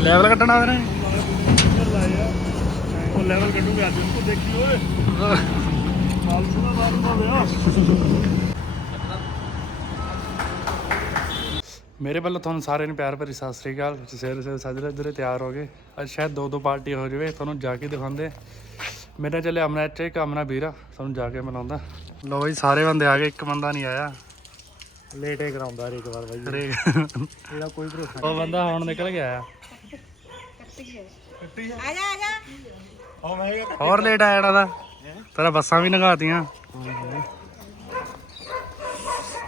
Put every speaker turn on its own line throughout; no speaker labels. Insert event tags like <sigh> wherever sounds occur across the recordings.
Level ਕੱਟਣਾ ਉਹਨੇ
ਉਹ ਲੈਵਲ ਕੱਢੂਗੇ ਅੱਜ। ਨੂੰ ਦੇਖੀ ਓਏ। ਮਾਲ ਸੁਣਾ ਮਾਲ ਹੋਇਆ
ਮੇਰੇ ਵੱਲੋਂ ਤੁਹਾਨੂੰ ਸਾਰਿਆਂ ਨੂੰ ਪਿਆਰ ਭਰੀ ਸਤਿ ਸ੍ਰੀ ਅਕਾਲ। ਸਵੇਰੇ ਸਵੇਰੇ ਸਾਜਰੇ ਇਧਰੇ ਤਿਆਰ ਹੋ ਗਏ। ਅੱਜ ਸ਼ਾਇਦ ਦੋ ਦੋ ਪਾਰਟੀ ਹੋ ਜਾਵੇ ਤੁਹਾਨੂੰ ਜਾ ਕੇ ਦਿਖਾਉਂਦੇ। ਮੇਰੇ ਚੱਲੇ ਅਮਨਾ ਇੱਥੇ ਇੱਕ ਅਮਨਾ ਵੀਰਾ ਤੁਹਾਨੂੰ ਜਾ ਕੇ ਮਿਲਾਉਂਦਾ। ਲੋ ਬਈ ਸਾਰੇ ਬੰਦੇ ਆ ਗਏ ਇੱਕ ਬੰਦਾ ਨਹੀਂ ਆਇਆ।
ਲੇਟੇ ਕਰਾਉਂਦਾ ਹਰ ਇੱਕ ਵਾਰ ਬਾਈ।
ਹਰੇਕ
ਇਹਦਾ ਕੋਈ ਭਰੋਸਾ
ਉਹ ਬੰਦਾ ਹੁਣ ਨਿਕਲ ਗਿਆ। ਆ
ਆਜਾ ਆਜਾ।
ਹਾਂ ਮੈਂ ਕਿਹਾ
ਹੋਰ ਲੇਟ ਆਇਆ ਜਿਹੜਾ ਦਾ ਤੇਰਾ ਬੱਸਾਂ ਵੀ ਲੰਘਾਤੀਆਂ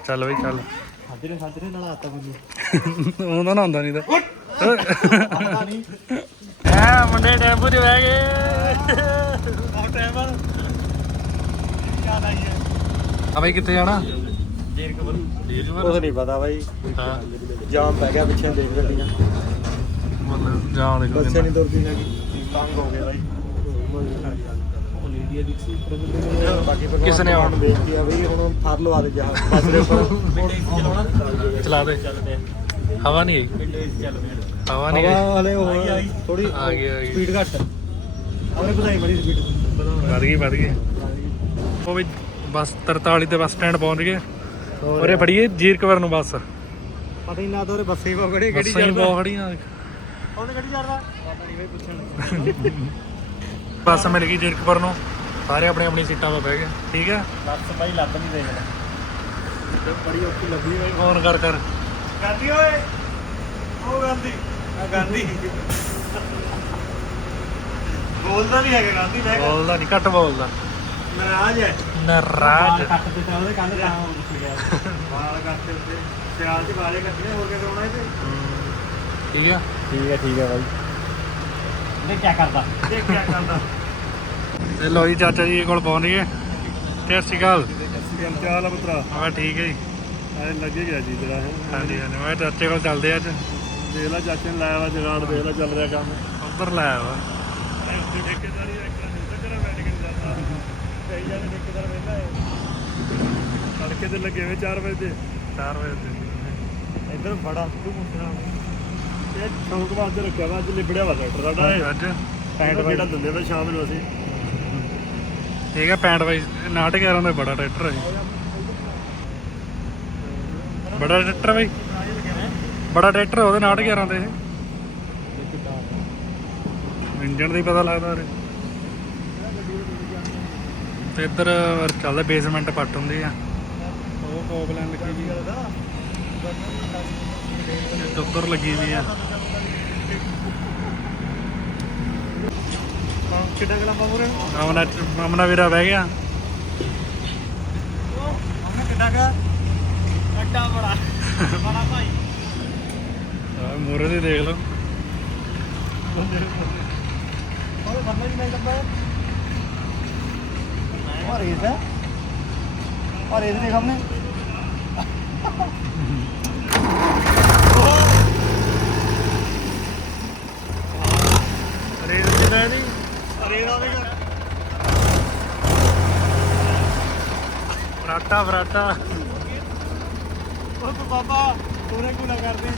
ਚੱਲ ਬਈ ਚੱਲ।
ਸਾਜਰੇ ਸਾਜਰੇ ਨਾਲ ਆਤਾ ਮੈਨੂੰ
ਉਹਨਾਂ ਨਾ ਹੁੰਦਾ ਨਹੀਂ ਤਾਂ।
ਪਤਾ ਨਹੀਂ।
ਐ ਮੁੰਡੇ ਟੈਂਪੂ 'ਚ ਬਹਿ ਗਏ।
ਆ ਟਾਈਮ ਆ। ਯਾਦ ਆਈ ਹੈ?
ਆ ਬਈ ਕਿੱਥੇ ਜਾਣਾ? ਜੀਰਕਪੁਰ
ਕੁਝ ਨਹੀਂ ਪਤਾ ਬਾਈ।
ਹਾਂ
ਜਾਮ ਪੈ ਗਿਆ ਪਿੱਛੇ ਦੇਖ ਗੱਡੀਆਂ
ਮਤਲਬ ਜਾ ਦੇਖੋ
ਬੱਸੇ
ਕਿੰਨਾ।
ਨਹੀਂ ਤੁਰਦੀ ਹੈਗੀ। ਤੰਗ ਹੋ ਗਏ ਬਾਈ। ਬਾਕੀ ਭਗਵਾਨ
ਕਿਸ ਨੇ ਆਉਣ?
ਨੂੰ ਬੇਨਤੀ ਆ ਬਈ ਹੁਣ ਫਰ ਲਵਾ ਦੇ ਜਹਾਜ਼ ਬੱਸ ਦੇ ਉੱਪਰ।
ਚਲਾ ਦੇ
ਚੱਲਦੇ
ਹਵਾ ਨਹੀਂ ਆਈ।
ਪਿੰਡੇ ਚੱਲਦੇ
ਹਵਾ ਨਹੀਂ ਗਈ
ਹਵਾ ਹਲੇ ਹੋ ਥੋੜੀ
ਆ ਗਈ ਆ ਗਈ।
ਸਪੀਡ ਘੱਟ। ਉਹਨੇ ਵਧਾਈ ਬੜੀ ਸਪੀਡ।
ਵੱਧ ਗਈ ਵੱਧ ਗਈ। ਉਹ ਵੀ ਬੱਸ 43 ਤੇ ਬੱਸ ਸਟੈਂਡ ਪਹੁੰਚ ਗਏ। ਉਰੇ ਫੜੀਏ ਜੀਰਕਵਰ ਨੂੰ ਬੱਸ।
ਪਤਾ ਹੀ ਨਾ ਤਾਂ ਉਹਦੇ ਬੱਸੇ ਹੀ ਪਕੜੇ ਕਿਹੜੀ
ਬੱਸਾਂ ਹੀ ਬਹੁਤ ਖੜੀਆਂ
ਉਹਨੇ ਕਿਹੜੀ ਚੜਦਾ ਪਤਾ ਨਹੀਂ ਬਈ ਪੁੱਛਣ
ਬੱਸ ਮਿਲ ਗਈ ਜੀਰਕਪੁਰ ਨੂੰ। ਸਾਰੇ ਆਪਣੀ ਆਪਣੀ ਸੀਟਾਂ 'ਤੇ ਬਹਿ ਗਏ। ਠੀਕ ਹੈ?
ਬੱਸ ਬਾਈ ਲੱਭ ਨਹੀਂ ਦੇਖਦਾ ਬੜੀ ਔਖੀ ਲੱਗੀ ਬਾਈ
ਫੋਨ ਕਰ ਕਰ।
ਗਾਂਧੀ ਓਏ! ਉਹ ਗਾਂਧੀ। ਆ ਗਾਂਧੀ। ਬੋਲਦਾ ਨਹੀਂ ਹੈਗਾ ਗਾਂਧੀ ਮੈਂ
ਬੋਲਦਾ ਨਹੀਂ ਘੱਟ ਬੋਲਦਾ।
ਨਾਰਾਜ਼ ਹੈ।
ਨਰਾਜ।
ਕੱਟ ਦਿੱਤਾ ਉਹਦੇ ਕੰਨ ਤਾਂ ਉੱਠ ਗਿਆ। ਵਾਲ ਕੱਟ ਉੱਤੇ ਸਿਆਲ ਚ ਵਾਲੇ ਕੱਟਣੇ ਹੋਰ ਕੀ ਕਰਾਉਣਾ ਇਹ
ਠੀਕ ਆ।
ਠੀਕ ਹੈ ਠੀਕ ਹੈ ਬਾਈ। ਇਹ ਕੀ ਕਰਦਾ। ਇਹ ਕੀ ਕਰਦਾ।
ਤੇ ਲੋ ਜੀ ਚਾਚਾ ਜੀ ਕੋਲ ਪਹੁੰਚ ਗਏ। ਤੇ ਸਤਿ ਸ਼੍ਰੀ ਅਕਾਲ।
ਚਾਲ ਪੁੱਤਰਾ।
ਹਾਂ ਠੀਕ ਹੈ ਜੀ।
ਐ ਲੱਗੇ ਗਿਆ ਜੀ ਜਰਾ ਹੈ
ਹਾਂਜੀ ਹਾਂਜੀ। ਮੈਂ ਚਾਚੇ ਕੋਲ ਚੱਲਦੇ ਅੱਜ।
ਦੇਖ ਲੈ ਚਾਚੇ ਨੇ ਲਾਇਆ ਵਾ ਜਗਾੜ ਦੇਖ ਲੈ ਚੱਲ ਰਿਹਾ ਕੰਮ।
ਉੱਧਰ ਲਾਇਆ ਵਾ।
ਠੇਕੇਦਾਰੀ ਇੱਕ ਨਹੀਂ ਤੇਰਾ ਮੈਡੀਕਲ ਜਾਂਦਾ ਕਈ ਜਾਣੇ ਠੇਕੇਦਾਰ ਵੇਖਦਾ ਹੈ ਤੜਕੇ ਤੇ ਲੱਗੇ ਹੋਏ 4 ਵਜੇ ਦੇ।
4 ਵਜੇ ਦੇ।
ਇੱਧਰ ਬੜਾ ਤੂੰ ਮੁੰਡਾ ਇਹ ਸ਼ੌਂਕ ਵਾਸਤੇ ਰੱਖਿਆ ਵਾ ਅੱਜ ਲਿਬੜਿਆ ਵਾ ਟਰੈਕਟਰ ਸਾਡਾ ਇਹ।
ਅੱਜ?
ਪੈਂਟ ਜਿਹੜਾ ਦਿੰਦੇ ਵਾ ਸ਼ਾਮ ਨੂੰ ਅਸੀਂ।
ਠੀਕ ਹੈ ਪੈਂਟ ਵਾਈ 911 ਦਾ ਬੜਾ ਟਰੈਕਟਰ ਹੈ। ਬੜਾ ਟਰੈਕਟਰ ਬਈ। ਬੜਾ ਟਰੈਕਟਰ ਉਹਦੇ 911 ਦੇ ਇਹ। ਇੰਜਣ ਦਾ ਹੀ ਪਤਾ ਲੱਗਦਾ ਉਰੇ। ਤੇ ਇੱਧਰ ਚੱਲਦਾ ਬੇਸਮੈਂਟ ਪੱਟ ਹੁੰਦੀ ਆ। ਉਹ ਕੋਬਲੈਂਡ ਲੱਗੀ ਵੀ ਤੇ ਉੱਪਰ ਲੱਗੀ ਵੀ ਆ।
ਕਿੱਡਾ ਗਲਾ ਪਾਵਰ
ਆਮਨਾ ਆਮਨਾ ਵੀਰਾ ਬਹਿ ਗਿਆ।
ਉਹਨੇ ਕਿੱਡਾ ਗਾ ਅੱਡਾ ਬੜਾ। ਬੜਾ ਭਾਈ।
ਮੋਰੇ ਦੇ ਦੇਖ ਲਓ।
ਉਹ ਬੰਦਾ ਨਹੀਂ ਲੱਭਾ और ये है और ये देख हमने
ਅਰੇ ਜਿਹੜਾ ਨਹੀਂ
अरे ना देख
ਫਰਾਟਾ ਫਰਾਟਾ
ओ तो बाबा तूने क्यों ना कर दी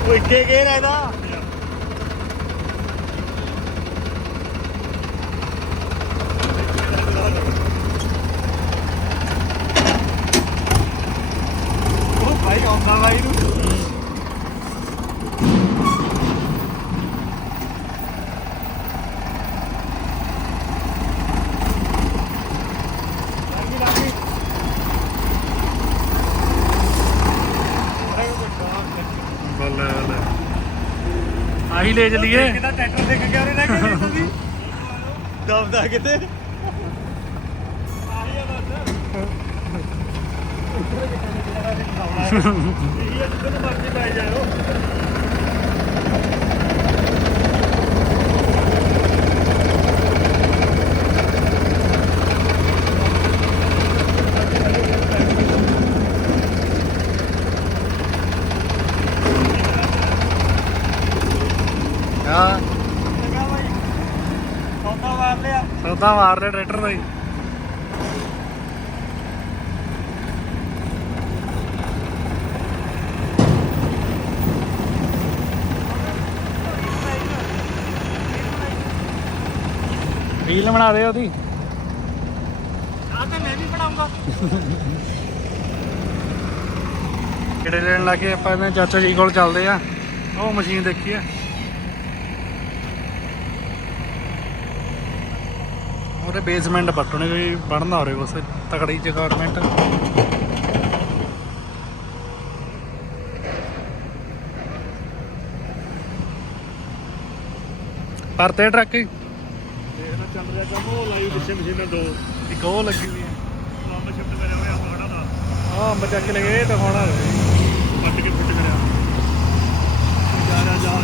ਉਹ ਇੱਕੇ ਗੇਰ ਹੈ
ਆਹੀ ਲੈ ਚਲੀਏ।
ਕਿਤਾ ਟਰੈਕਟਰ ਦੇਖ ਕੇ ਉਹਨੇ ਨਾ ਕਿ ਤੁਸੀਂ। ਦਬਦਾ ਕਿਤੇ। <laughs> ਆਹੀ ਆ ਬਸ ਇਹ ਜਿੱਦੋਂ ਮਰਜ਼ੀ ਪੈ ਜਾਓ ਮਰਦਾ ਮਾਰ
ਰਿਹਾ ਟਰੈਕਟਰ ਦਾ ਹੀ। ਰੀਲ ਬਣਾ ਦੇ ਉਹਦੀ।
ਆ ਤਾਂ ਮੈਂ ਵੀ ਬਣਾਉਂਗਾ।
ਕਿਹੜੇ ਲੈਣ ਲੱਗੇ ਆਪਾਂ ਇਹਨਾਂ ਚਾਚਾ ਜੀ ਕੋਲ ਚੱਲਦੇ ਆ। ਉਹ ਮਸ਼ੀਨ ਦੇਖੀ ਆ। ਉਹਦੇ ਬੇਸਮੈਂਟ ਪੱਟਣੇ ਕੋਈ ਬਣਨਾ ਹੋਰੇ ਕੁਛ ਤਕੜੀ ਜਗਾਰਮੈਂਟ ਪਰਤੇ ਟਰੱਕ ਹੀ।
ਦੇਖਦਾ ਚੱਲ ਰਿਹਾ ਕੰਮ ਉਹ ਲਾਈਵ ਪਿੱਛੇ ਮਸ਼ੀਨਾਂ ਦੋ।
ਇੱਕ ਉਹ ਲੱਗੀ ਹੋਈ ਆ
ਲੰਬ ਸ਼ਿਫਟ ਕਰਿਆ ਹੋਇਆ ਮਾੜਾ ਦਾ।
ਆਹ ਅੰਬ ਚੱਕ ਲਗੇ ਦਿਖਾਉਣਾ
ਕੱਟ ਕੇ ਫਿੱਟ ਕਰਿਆ। ਜਾ ਰਿਹਾ ਜਾਲ।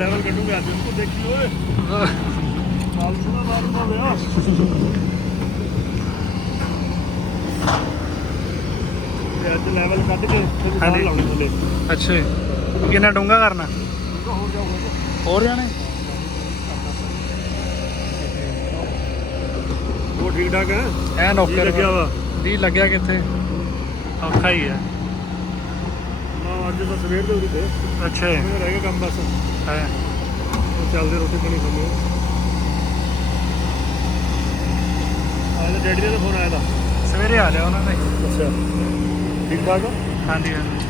ਲੈਵਲ ਕੱਢੂਗਾ ਅੱਜ ਉਹ ਦੇਖੀ ਓਏ। ਨਾਲ ਸੁਣਾ ਬਾਤ ਹੋਇਆ ਤੇ ਅੱਜ ਲੈਵਲ ਕੱਢ ਕੇ ਫਿਰ ਸਾਲ
ਹਾਂਜੀ।
ਲਾਉਣੇ ਥੱਲੇ
ਅੱਛਾ ਜੀ। ਕਿੰਨਾ ਡੂੰਗਾ ਕਰਨਾ?
ਹੋਰ ਜਾਊਗਾ
ਹੋਰ ਜਾਣੇ?
ਉਹ ਠੀਕ ਠਾਕ ਹੈ?
ਐ
ਕੀ
ਨੌਕਰ
ਲੱਗਿਆ ਵਾ।
ਦੀ ਲੱਗਿਆ ਕਿੱਥੇ? ਔਖਾ ਹੀ ਆ
ਨਾ ਅੱਜ ਤਾਂ ਸਵੇਰ ਦੇ ਉਰੀ ਤੇ।
ਅੱਛਾ ਜੀ।
ਰਹਿ ਗਿਆ ਕੰਮ ਬਸ।
ਹੈ।
ਉਹ ਚੱਲਦੇ ਰੋਟੀ ਪਾਣੀ ਆਇਆ ਤਾਂ ਡੈਡੀ ਦਾ ਫੋਨ ਆਇਆ ਤਾਂ।
ਸਵੇਰੇ ਆ ਲਿਆ ਉਹਨਾਂ ਨੇ।
ਅੱਛਾ। ਠੀਕ ਠਾਕ
ਹਾਂਜੀ ਹਾਂਜੀ।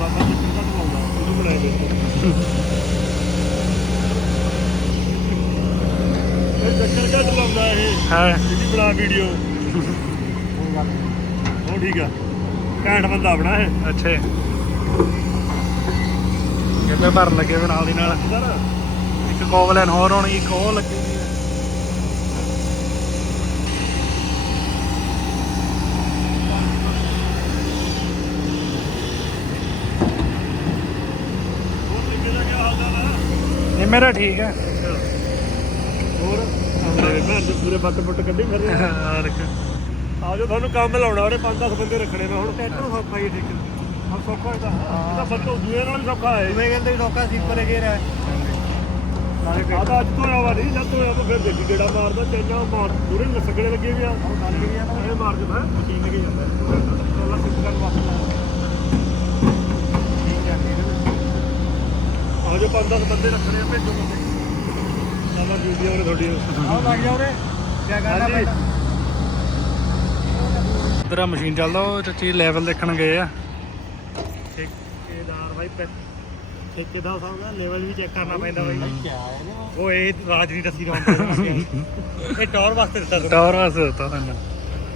ਬਾਬਾ ਜੀ ਕਿੰਨਾ ਬਣਾਉਂਦਾ ਉਹਨੂੰ ਬਣਾਇਆ ਦੇ ਇਹ ਚੱਕਰ ਲਾਉਂਦਾ ਇਹ?
ਹੈ।
ਇਹਦੀ ਬਣਾ ਵੀਡੀਓ। ਉਹ ਠੀਕ ਆ। ਘੈਂਟ ਬੰਦਾ ਆਪਣਾ ਇਹ।
ਅੱਛਾ ਕਿਤੇ ਭਰਨ ਲੱਗੇ ਵੀ ਨਾਲ ਦੀ ਨਾਲ। ਇੱਕ ਕੋਵਲਨ ਹੋਰ ਹੋਣੀ ਇੱਕ ਉਹ ਲੱਗੀ ਹੋਈ ਇਹ ਮੇਰਾ ਠੀਕ ਹੈ।
ਹੋਰ? ਮੇਰੇ ਘਰ ਦੇ ਪੂਰੇ ਬੱਟ ਬੱਟ ਕੱਢੀ ਫਿਰ। ਆ। ਜੋ ਤੁਹਾਨੂੰ ਕੰਮ ਲਾਉਣਾ ਉਹਨੇ 5-10 ਬੰਦੇ ਰੱਖਣੇ ਮੈਂ ਹੁਣ ਸੌਖਾ ਹੀ ਠੀਕ ਸੌਖਾ ਇਹਦਾ ਇਹਦਾ ਦੂਏ ਨਾਲ ਵੀ ਸੌਖਾ ਹੈ
ਜਿਵੇਂ ਕਹਿੰਦੇ ਲੋਕਾਂ ਸਿੰਪਲ ਗੇਰ ਹੈ
ਤਾਂ ਅੱਜ ਤੋਂ ਆਇਆ ਵਾ ਨਹੀਂ ਜਦ ਤੋਂ ਆਇਆ ਵਾ ਫਿਰ ਦੇਖੀ ਗੇੜਾ ਮਾਰਦਾ ਚੈਨਾ ਮਾਰ ਪੂਰੇ ਨਸਗੜੇ ਲੱਗੇ ਵੀ ਆ। ਇਹ ਮਾਰ ਕੇ ਤਾਂ ਮਸ਼ੀਨ ਲੱਗੀ ਜਾਂਦਾ। ਚੋਲਾ ਸਿੱਧ ਕਰਨ ਵਾਸਤੇ ਆ ਜੋ 5-10 ਬੰਦੇ ਰੱਖਣੇ ਆ ਭੇਜੋ ਬੰਦੇ। ਸਾਲਾ ਡਿਊਟੀ ਉਹਨੇ ਤੁਹਾਡੀ
ਆਹ ਲੱਗ ਜਾ ਉਰੇ। ਕੀ ਕਰਨਾ। ਪੈਂਦਾ?
ਆ ਮਸ਼ੀਨ ਚੱਲਦਾ ਉਹ ਚਾਚੀ ਲੈਵਲ ਦੇਖਣ ਗਏ ਆ।
ਬਾਈ ਪੈ- ਠੇਕੇਦਾਰ ਸਾਹਿਬ ਦਾ ਲੈਵਲ ਵੀ ਚੈੱਕ ਕਰਨਾ ਪੈਂਦਾ ਬਾਈ। ਉਹ ਇਹ ਰਾਜ ਨਹੀਂ ਦੱਸੀ ਰੌਂਦਾ ਇਹ ਟੌਰ ਵਾਸਤੇ ਦਿੱਤਾ ਤੂੰ।
ਟਾਵਰ ਵਾਸਤੇ ਦਿੱਤਾ ਤੁਹਾਨੂੰ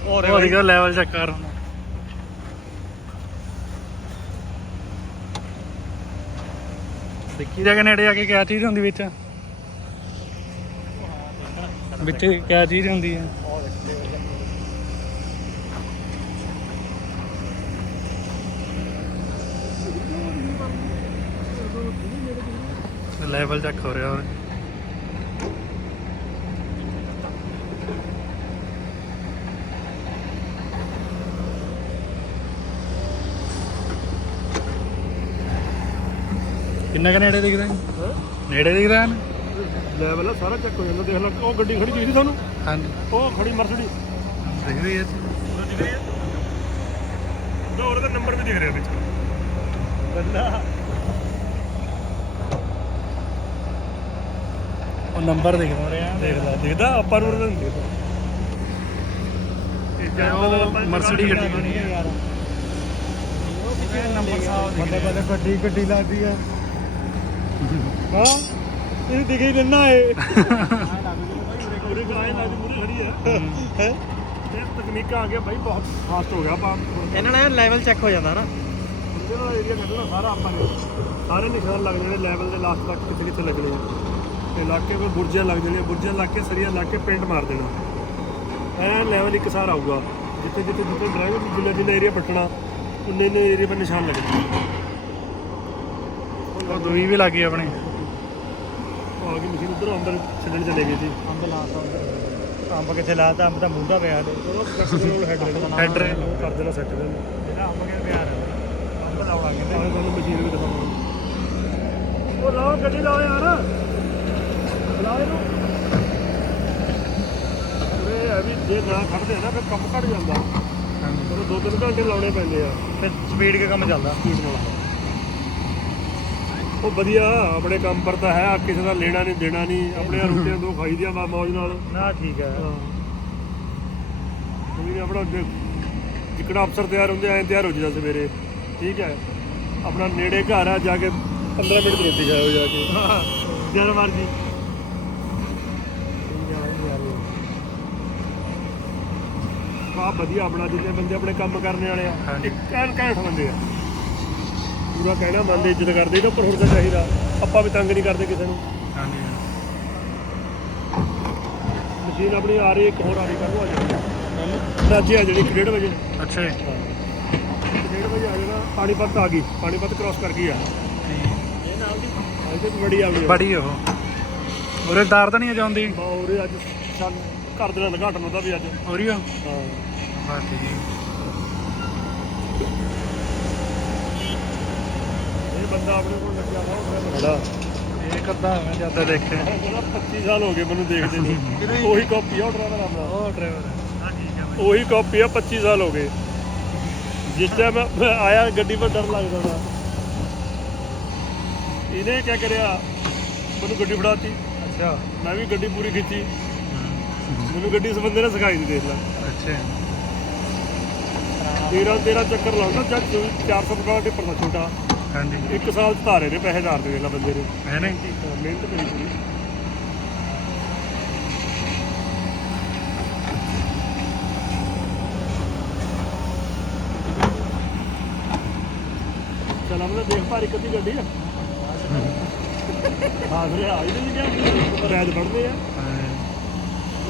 ਹੋਰ
ਉਹ ਸੀਗਾ ਲੈਵਲ ਚੈੱਕ ਕਰ ਦੇਖੀ ਜਾ ਕੇ ਨੇੜੇ ਆ ਕੇ ਕਿਆ ਚੀਜ਼ ਹੁੰਦੀ ਵਿੱਚ? ਵਿੱਚ ਕਿਆ ਚੀਜ਼ ਹੁੰਦੀ ਹੈ ਲੈਵਲ ਚੈੱਕ ਹੋ ਰਿਹਾ ਹੋਰ ਕਿੰਨਾ ਕੁ ਨੇੜੇ ਦਿਖਦਾ ਜੀ? ਨੇੜੇ ਦਿਖਦਾ ਹੈ?
ਲੈਵਲ ਆ ਸਾਰਾ ਚੈੱਕ ਹੋ ਜਾਂਦਾ ਦੇਖ ਲਓ ਉਹ ਗੱਡੀ ਖੜੀ ਚਾਹੀਦੀ ਤੁਹਾਨੂੰ?
ਹਾਂਜੀ।
ਉਹ ਖੜੀ ਮਰਸਡੀ
ਦਿਖ ਰਹੀ ਹੈ।
ਦਿਖ ਰਹੀ ਹੈ? ਉਹਦਾ ਉਹਦਾ ਨੰਬਰ ਵੀ ਦਿਖ ਰਿਹਾ ਵਿੱਚ। ਬੰਦਾ
ਉਹ ਨੰਬਰ ਦਿਖਦਾ ਰਿਹਾ
ਦੇਖਦਾ ਦਿਖਦਾ ਆਪਾਂ ਨੂੰ ਨਹੀਂ ਦਿਖਦਾ
ਮਰਸਡੀ ਗੱਡੀ
ਯਾਰ। ਪਿੱਛੇ ਨੰਬਰ ਸਾਹਿਬ ਬੰਦੇ ਬੰਦੇ ਗੱਡੀ ਗੱਡੀ ਲੱਗਦੀ ਆ।
ਹਾਂ ਇਹ ਦਿਖ ਹੀ ਲੈਣਾ ਏ
ਉਰੇ
ਉਹਦੇ ਗਾਇ ਲੱਗ ਮੂਰੇ ਖੜੀ ਆ। ਹੈ। ਇਹ ਤਕਨੀਕਾਂ ਆ ਗਿਆ ਬਾਈ ਬਹੁਤ ਫਾਸਟ ਹੋ ਗਿਆ ਆਪਾਂ।
ਇਹਨਾਂ ਨਾਲ ਲੈਵਲ ਚੈੱਕ ਹੋ ਜਾਂਦਾ ਨਾ।
ਦਾ ਏਰੀਆ ਕੱਢਣਾ ਸਾਰਾ ਆਪਾਂ ਨੇ। ਸਾਰੇ ਨਿਸ਼ਾਨ ਲੱਗ ਜਾਣੇ ਲੈਵਲ ਦੇ ਲਾਸਟ ਤੱਕ ਕਿੱਥੇ ਕਿੱਥੇ ਲੱਗਣੇ ਆ। ਤੇ ਲਾ ਕੇ ਕੋਈ ਬੁਰਜੀਆਂ ਲੱਗ ਜਾਣੀਆਂ ਬੁਰਜੀਆਂ ਲਾ ਕੇ ਸਰੀਆ ਲਾ ਕੇ ਪਿੰਡ ਮਾਰ ਦੇਣਾ। ਐ ਲੈਵਲ ਇੱਕ ਸਾਰ ਆਊਗਾ ਜਿੱਥੇ ਜਿੱਥੇ ਜਿੱਥੇ ਡਰਾਈਵਰ ਜਿੰਨਾ ਜਿੰਨਾ ਏਰੀਆ ਪੱਟਣਾ ਉਨੇ ਉਨੇ ਏਰੀਆ 'ਤੇ ਨਿਸ਼ਾਨ ਲੱਗਣੇ।
ਉਹ ਦੂਈ ਵੀ ਲੱਗੀ ਆਪਣੀ।
ਆ ਗਈ ਮਸ਼ੀਨ ਉਧਰ ਅੰਦਰ ਛੱਡਣ ਚਲੇ ਗਈ ਸੀ
ਅੰਬ ਲਾਤਾ ਅੰਬ। ਕਿੱਥੇ ਲਾਤਾ? ਅੰਬ ਤਾਂ ਮੁੰਡਾ ਪਿਆ ਦੇ
ਚਲੋ ਪ੍ਰੈਕਟਿਕਲ ਹੈਡ
ਹੈਡਰ
ਕਰ ਦੇਣਾ ਸੈੱਟ ਦੇ
ਜਿਹੜਾ ਅੰਬ ਕਿੱਥੇ ਪਿਆ ਅੰਬ ਲਾਉਣਾ
ਤੁਹਾਨੂੰ ਮਸ਼ੀਨ ਵੀ ਦਿਖਾਵਾਂਗਾ। ਉਹ ਲਾਓ ਗੱਡੀ ਲਾਓ ਯਾਰ। ਇਹਨੂੰ ਇਹ ਹੈ ਵੀ ਜੇ ਨਾ ਖੜਦੇ ਆ ਨਾ ਫਿਰ ਕੰਮ ਘਟ ਜਾਂਦਾ। ਫਿਰ ਦੋ ਤਿੰਨ ਘੰਟੇ ਲਾਉਣੇ ਪੈਂਦੇ ਆ।
ਫਿਰ ਸਪੀਡ ਕੇ ਕੰਮ ਚੱਲਦਾ।
ਸਪੀਡ ਨਾਲ। ਉਹ ਵਧੀਆ ਆਪਣੇ ਕੰਮ ਪਰ ਤਾਂ ਹੈ ਕਿਸੇ ਦਾ ਲੈਣਾ ਨਹੀਂ ਦੇਣਾ ਨਹੀਂ ਆਪਣੇ ਰੋਟੀਆਂ ਦੋ ਖਾਈ ਦੀਆਂ ਬਾ ਮੌਜ ਨਾਲ।
ਨਾ ਠੀਕ ਹੈ।
ਹਾਂ। ਕੋਈ ਆਪਣਾ ਜੇ- ਜਿਕੜਾ ਅਫਸਰ ਤਿਆਰ ਹੁੰਦੇ ਐਂ ਤਿਆਰ ਹੋ ਜਾਂਦਾ ਸਵੇਰੇ। ਠੀਕ ਹੈ। ਆਪਣਾ ਨੇੜੇ ਘਰ ਆ ਜਾ ਕੇ 15 ਮਿੰਟ ਰੋਟੀ ਖਾਓ ਜਾ ਕੇ। ਜਦ ਮਰਜ਼ੀ। ਵਾਹ ਵਧੀਆ ਆਪਣਾ ਜਿੰਨੇ ਬੰਦੇ ਆਪਣੇ ਕੰਮ ਕਰਨ ਵਾਲੇ ਆ। ਇੱਕ ਕਹਿਣ ਘੈਂਟ ਬੰਦੇ ਆ। ਪੂਰਾ ਕਹਿਣਾ ਮੰਨਦੇ ਇੱਜ਼ਤ ਕਰਦੇ ਇਹਦੇ ਉੱਪਰ ਹੁਣ ਤਾਂ ਚਾਹੀਦਾ। ਆਪਾਂ ਵੀ ਤੰਗ ਨਹੀਂ ਕਰਦੇ ਕਿਸੇ ਨੂੰ।
ਹਾਂਜੀ।
ਮਸ਼ੀਨ ਆਪਣੀ ਆ ਰਹੀ ਇੱਕ ਹੋਰ ਆ ਰਹੀ ਕੱਲ ਨੂੰ ਆ ਜਾਣੀ ਰਾਜੀ ਆ ਜਿਹੜੀ 1:30 ਵਜੇ।
ਅੱਛਾ ਜੀ।
1:30 ਵਜੇ ਆ ਜਾਣਾ ਪਾਣੀਪਤ ਆ ਗਈ ਪਾਣੀਪਤ ਕ੍ਰਾਸ ਕਰ ਗਈ ਆ। ਇਹ ਨਾਲ ਦੀ ਅੱਜ ਬੜੀ ਆ ਗਈ।
ਬੜੀ ਉਹ। ਉਰੇ ਦਾਰ ਤਾਂ ਨਹੀਂ ਜਾਂਦੀ
ਬਾਉਰੇ ਅੱਜ ਚੱਲ ਘਰ ਦੇ ਨਾਲ ਉਦਘਾਟਨ ਉਹਦਾ ਵੀ ਅੱਜ।
ਉਰੀਓ
ਹਾਂ।
ਬਸ ਠੀਕ
ਇਹ ਬੰਦਾ ਆਪਣੇ ਕੋਲ ਲੱਗਿਆ ਵਾ ਬੜਾ
ਇਹ ਕੱਦਾ ਮੈਂ ਜ਼ਿਆਦਾ ਦੇਖਿਆ?
ਕਹਿੰਦਾ 25 ਸਾਲ ਹੋ ਗਏ ਮੈਨੂੰ ਦੇਖਦੇ ਨੂੰ। <laughs> ਉਹੀ ਕਾਪੀ ਆ ਉਹ ਡਰਾਈਵਰ ਆਪਣਾ।
ਉਹ ਡਰਾਈਵਰ ਹਾਂ। ਠੀਕ ਹੈ
ਉਹੀ ਕਾਪੀ ਆ 25 ਸਾਲ ਹੋ ਗਏ। ਜਿਸ ਟਾਈਮ ਮੈਂ ਆਇਆ ਗੱਡੀ 'ਤੇ ਡਰ ਲੱਗਦਾ ਤਾ। ਇਹਨੇ ਕੀ ਕਰਿਆ? ਮੈਨੂੰ ਗੱਡੀ ਫੜਾਤੀ।
ਅੱਛਾ।
ਮੈਂ ਵੀ ਗੱਡੀ ਪੂਰੀ ਖਿੱਚੀ। ਮੈਨੂੰ ਗੱਡੀ ਇਸ ਬੰਦੇ ਨੇ ਸਿਖਾਈ ਦੀ ਦੇਖ ਲੈ।
ਅੱਛਾ।
13 13 ਚੱਕਰ ਲਾਉਂਦਾ 400 ਰੁਪਏ ਟਿੱਪਰ ਦਾ ਛੋਟਾ।
ਹਾਂਜੀ।
ਇੱਕ ਸਾਲ ਚ ਧਾਰੇ ਨੇ ਪੈਸੇ ਧਾਰ ਦੇ ਦੇਖ ਲੈ ਬੰਦੇ ਨੇ
ਹੈ ਨਹੀਂ।
ਹਾਂ, ਮਿਹਨਤ ਕਰੀ ਪੂਰੀ ਚਲ ਆਪਣੇ ਦੇਖ ਭਾਰੀ ਕੱਦੀ ਗੱਡੀ ਆ। ਹਾਂ। ਫਿਰ ਆ ਇਹਦੇ ਵਿੱਚ ਕਿਆ ਰੈਦ ਫੜਦੇ ਆ ਨਹੀਂ ਉਹਦੀ ਗੱਲ ਹੈ ਜਿਹੜੀ ਕਿ ਮੈਂ ਬਹੁਤਾ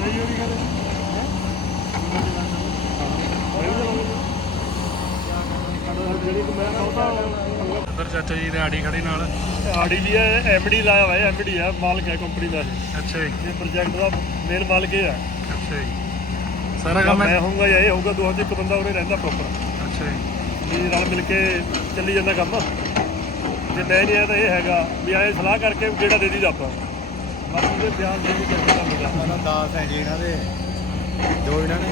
ਉਧਰ ਚਾਚਾ ਜੀ ਦੇ ਆੜੀ ਖੜੀ ਨਾਲ।
ਆੜੀ ਵੀ ਹੈ ਐਮਡੀ ਲਾਇਆ ਹੋਇਆ ਐਮਡੀ ਹੈ ਮਾਲਕ ਹੈ ਕੰਪਨੀ ਦਾ। ਇਹ
ਅੱਛਾ ਜੀ।
ਇਹ ਪ੍ਰੋਜੈਕਟ ਦਾ ਮੇਨ ਮਾਲਕ ਇਹ ਆ।
ਅੱਛਾ ਜੀ। ਸਾਰਾ ਕੰਮ
ਮੈਂ ਹੋਊਗਾ ਜਾਂ ਇਹ ਹੋਊਗਾ ਦੋ ਹਜ਼ਾਰ ਇੱਕ ਬੰਦਾ ਉਰੇ ਰਹਿੰਦਾ ਪ੍ਰੋਪਰ
ਅੱਛਾ ਜੀ।
ਵੀ ਰਲ ਮਿਲ ਕੇ ਚੱਲੀ ਜਾਂਦਾ ਕੰਮ। ਜੇ ਮੈਂ ਨਹੀਂ ਆਇਆ ਤਾਂ ਇਹ ਹੈਗਾ ਵੀ ਐਂ ਸਲਾਹ ਕਰਕੇ ਜਿਹੜਾ ਦੇ ਦੀਦਾ ਆਪਾਂ। ਉਹਦੇ ਬਿਆਨ ਦੇ ਕੇ ਚੱਲਦਾ ਕੰਮ ਦਾ
ਉਹਨਾਂ ਦਾਸ ਹੈ ਜੀ ਇਹਨਾਂ ਦੇ। ਜੋ ਇਹਨਾਂ ਨੇ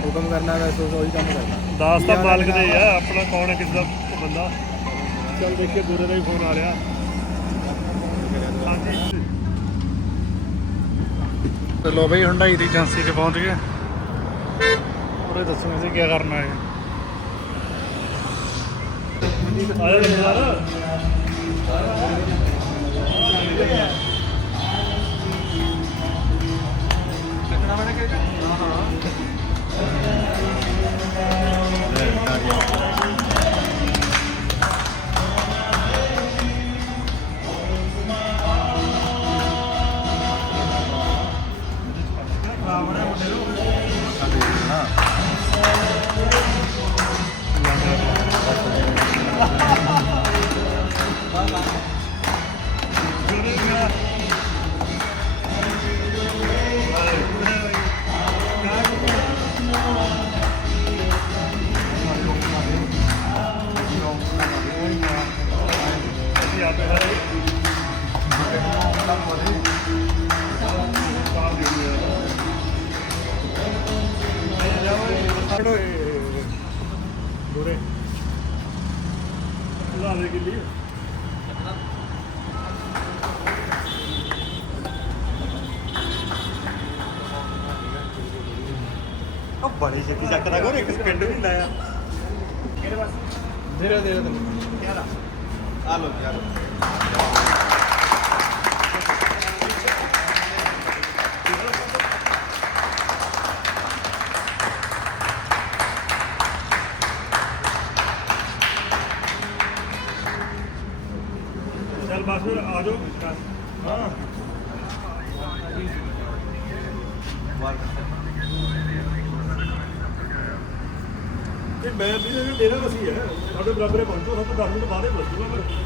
ਹੁਕਮ ਕਰਨਾ ਵੈਸੇ ਉਹੀ ਕੰਮ ਕਰਨਾ।
ਦਾਸ ਤਾਂ ਮਾਲਕ ਦੇ ਆ ਆਪਣਾ ਕੌਣ ਹੈ ਕਿਸ ਦਾ ਬੰਦਾ? ਚੱਲ ਦੇਖੇ ਦੂਰੇ ਦਾ ਹੀ ਫੋਨ ਆ ਰਿਹਾ। ਹਾਂਜੀ।
ਤੇ ਲੋ ਬਈ ਹੁੰਡਾਈ ਦੀ ਏਜੰਸੀ 'ਚ ਪਹੁੰਚ ਗਏ। ਉਹਦੇ ਦੱਸਣਾ ਸੀ ਕੀ ਕਰਨਾ ਹੈ?
ਆਇਆ ਨਜ਼ਾਰ ਅਸੀਂ ਦੋਰੇ ਲਾ ਦੇ ਗਿੱਲੀ।
ਉਹ ਬੜੀ ਛੇਤੀ ਚੱਕਦਾ ਕੋਰ ਇੱਕ ਸਕਿੰਟ ਵੀ ਲਾਇਆ। ਕਿਹੜੇ ਪਾਸੇ? ਧੀਰੇ ਧੀਰੇ ਕੀ ਹਾਲ ਆ ਲੋ ਯਾਰ
ਤੇ ਮੈਂ ਵੀ ਡੇਰਾ ਵਸੀ ਹੈ ਸਾਡੇ ਬਰਾਬਰੇ ਪਹੁੰਚੋ ਸਭ ਤੋਂ 10 ਮਿੰਟ ਬਾਅਦ ਹੀ ਪਹੁੰਚੂਗਾ ਮੈਂ